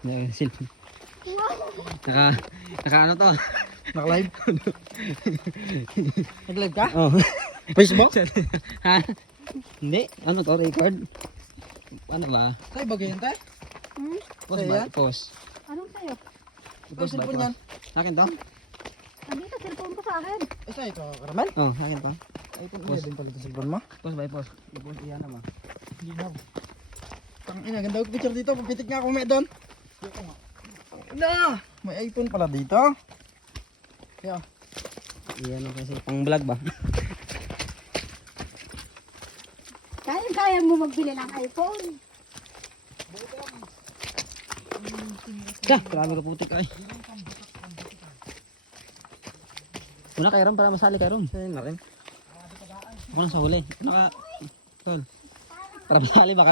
Naka ano to? Naka-live? Nag-live ka? Oh. Facebook? Ha? Hindi. Ano to? Record? Ano ba? Kaya bagay yan tayo? Post ba? Post. Anong sa'yo? Post ba? Cellphone yan. Akin to? Andito, cellphone ko sa akin. Ay, sa'yo ito, Karamel? Oh, akin to. iPhone mo din pala ito cellphone mo. Post ba? Post. Post iyan naman. Hindi na. Tangina, ganda ko picture dito. Papitik nga ako may doon. Na! May iPhone pala dito. Kaya. Iyan ako kasi pang vlog ba? Kaya mo magbili ng iPhone. Grabe ka putik ay. Una kay Ram para masali kay Ram. Ayun na rin. Ako lang sa huli. Una ka. Tol. Para masali ba?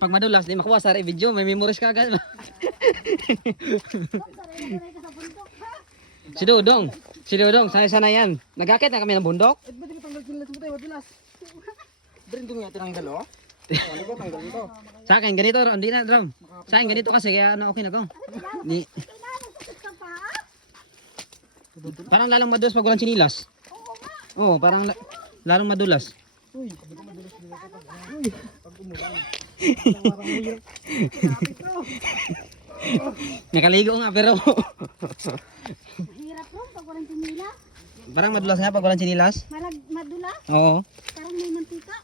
Pag madulas, di makuha sa video. May memories ka agad. Si Dudong. Si Dudong. Sanay yan. Nagakit na kami ng bundok. Eh, ba't di ko tanggal sila sa tayo? Wadulas. Brin doon nga tinanggal oh. Ano ko tanggal ito? Sa akin, ganito. Hindi na, Ram. Sa akin, ganito kasi. Kaya ano, okay na ko. Ni, parang lalong madulas pag walang chinilas. Oo, parang lalong madulas. Uy, pag umulan. Nakaligo nga pero Mahirap ron pag walang sinila. parang madulas nga pag walang chinilas. Madula, Oo. parang may mantika.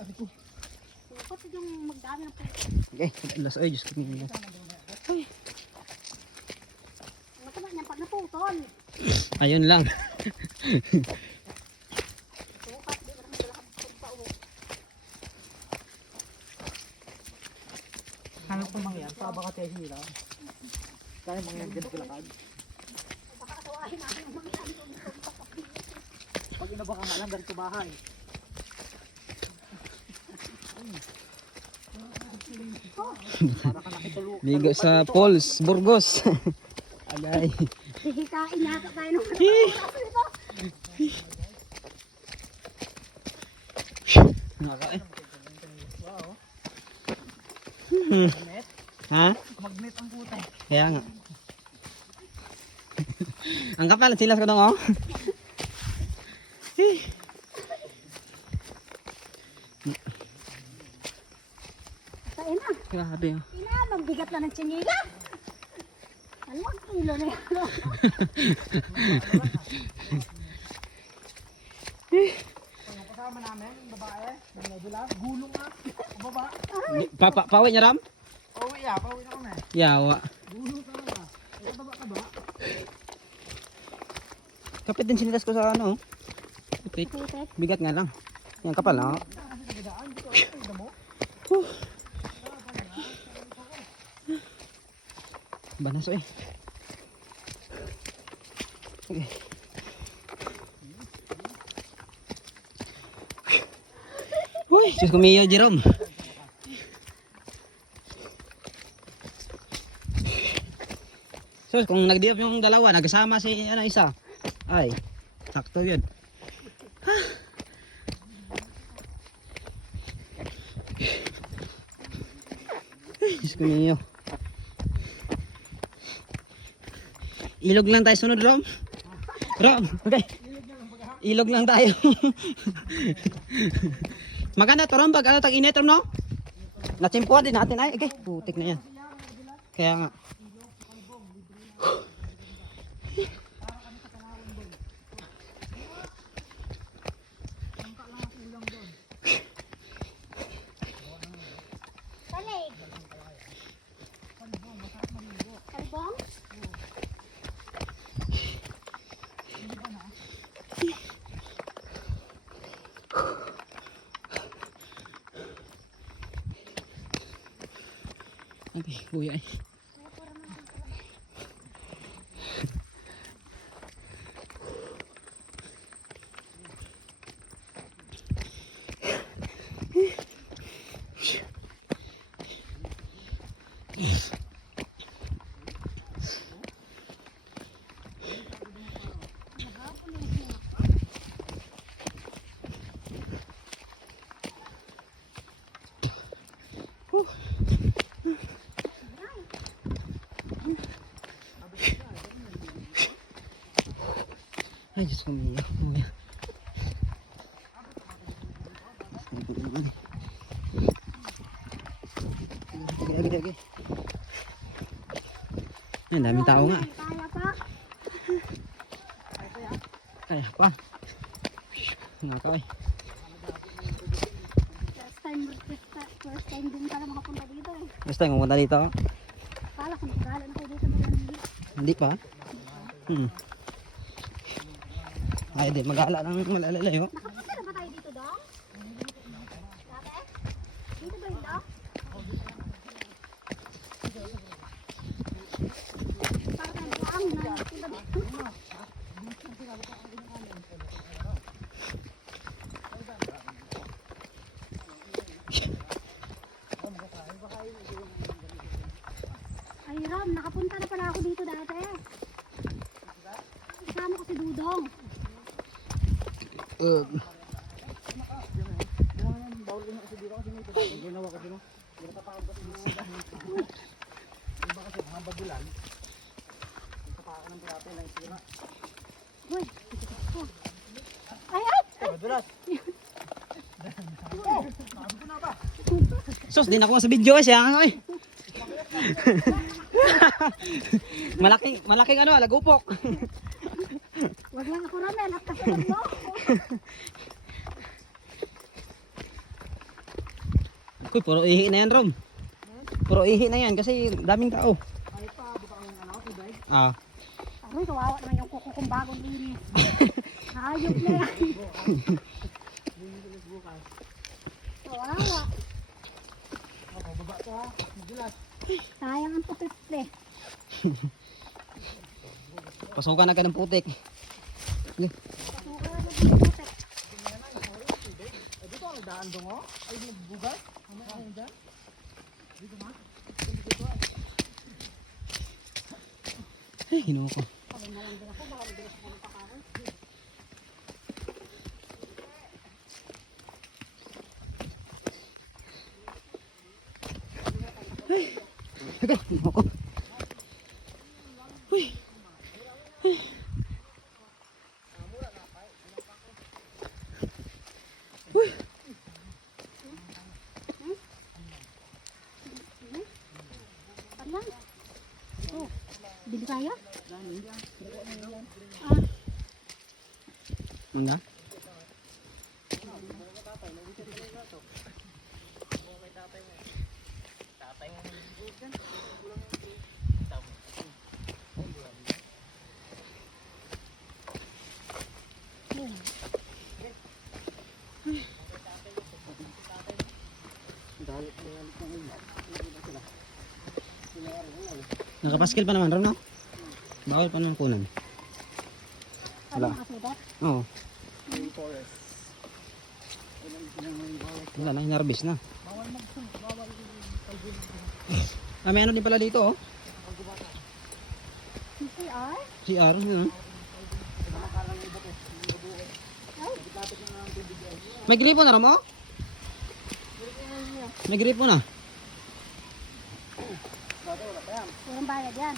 Abi ko. Dapat yung magdami ng pera. Okay, madulas. Ay, Diyos ko. Mataba niyan pag naputol. Ayun lang. Bukas, di ba naman wala kang pagpauwi. Hanap ko mangyan, saba ka tayo nila. Kaya mangyan ganito lakad. Baka asawahin namin yung mga ano. Pag inaba ka nga lang, ganito bahay. Para ka nakitulog. Ligo sa Falls, Burgos. Agay. Hihikain yata tayo ng oras nito. Nakakain. Wow. Ha? Magnet ang puta. Kaya nga. Ang kapal, silas ko dong oh. Tayo na. Grabe oh. Ang bigat na ng tsinila. Alam, kilo na yan. Ang kasama namin, babae, nagdula, gulong nga, baba. Pauwi niya Ram? Pauwi na kami. Yawa. Gulong ka nga. Ay, baba ka ba? Kapit din sinilas ko sa ano. Kapit. Bigat nga lang. Yan kapal oh. Banaso eh. Okay. Uy, Diyos ko miyo, Jerome. So, kung nag-diop yung dalawa, nagsama si ano isa. Ay, sakto yun. Ay, Diyos ko miyo. Ilog lang tayo sunod, Rom. Rom, okay. Ilog lang tayo. Maganda to, Rom, pag ano, tag-init, Rom, no? Natsimpuan din natin, ay, okay. Putik na yan. Kaya nga. Talig. Kalbong? Okay, kuya ay. Ay, Diyos ko, umiyak. Lagi. Ay, daming tao nga. Kaya pa. Kaya pa. Nakakay. First time din pala makapunta dito eh. Basta yung pumunta dito. Kala ko nagkala na kayo dito Malanili. Hindi pa. Ay, di. Mag-aala ng malalalayo. Nakapunta na ba tayo dito, Dong? Dati? Dito ba yun, Dong? Parang lang na nagpunta dito. Ay, Ram, nakapunta na pala ako dito dati. Kasama ko si Dudong. Uy, ay, ay! Madulas. Sus, di nakuha sa video siya. Ay. malaking ano, lagupok. Wag lang ako Ramel, at kasunod mo. Uy, puro ihi na yan, Rom. Puro ihi na yan kasi daming tao. Ay pa, buka ang ano, tubig. Ah. Aroy, kawawa naman yung kuko kong bagong linis. Ayok na yan. Kawawa. Ako, baba to ha. Madulas. Sayang ang pupitle. Pasukan agad ng putik. Sige. Pasukan na ng putik. Eh, dito ang nagdaan dong oh. Ay, nagbugas. Ano ang dyan? Dito ma. Ay, hinuha ko. Pagod na lang din ako, baka mabilis ako ng pakaroon. Agad, hinuha ko. Uy. Ano? Oh, bili tayo? Ano? Nakapaskil pa naman, Rom, no? Bawal pa naman kunan. Ano Wala. nakasulat? Oo. Yung forest. Wala na, hinarbis na. Ah, may ano din pala dito, oh. CCR? CR, yun, oh. May gripo na, Rom, oh? May gripo na. Walang bayad yan.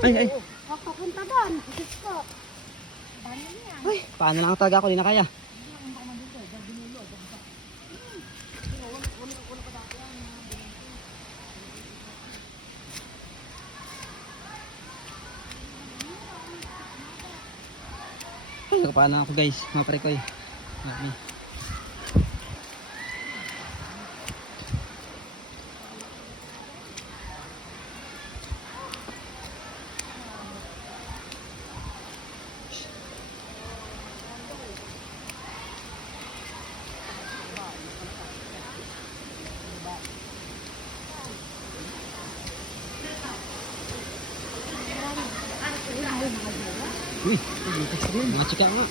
Ay. Huwag papunta doon. Diyos ko. Dami yan. Ay, paano lang ang taga ko, di na kaya. Ay, paano ako guys, mga pre ko eh. Okay. Uy, mga chika nga.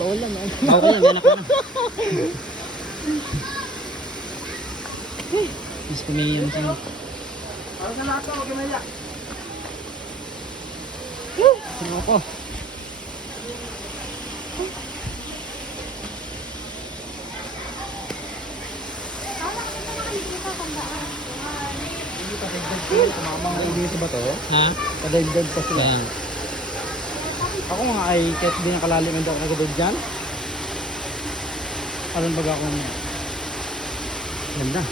Bawal lang ah. Okay lang, may anak ko na. Mas kumiyan siya. Para sa lahat ako, kinaya. Sino ako? Kala ko naman kayo dito tandaan. Tumamang dito ba to? Ha? Kadagdag pa sila. Kaya, Ako nga ay kahit di na kalalim ang daw agad dyan. Alam baga ako Ganda.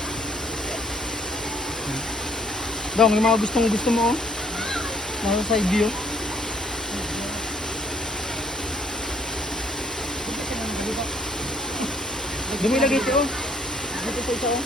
Dong, yung mga gustong gusto mo oh. Nasa side view. Dumilagay siya oh. Dito sa isa oh.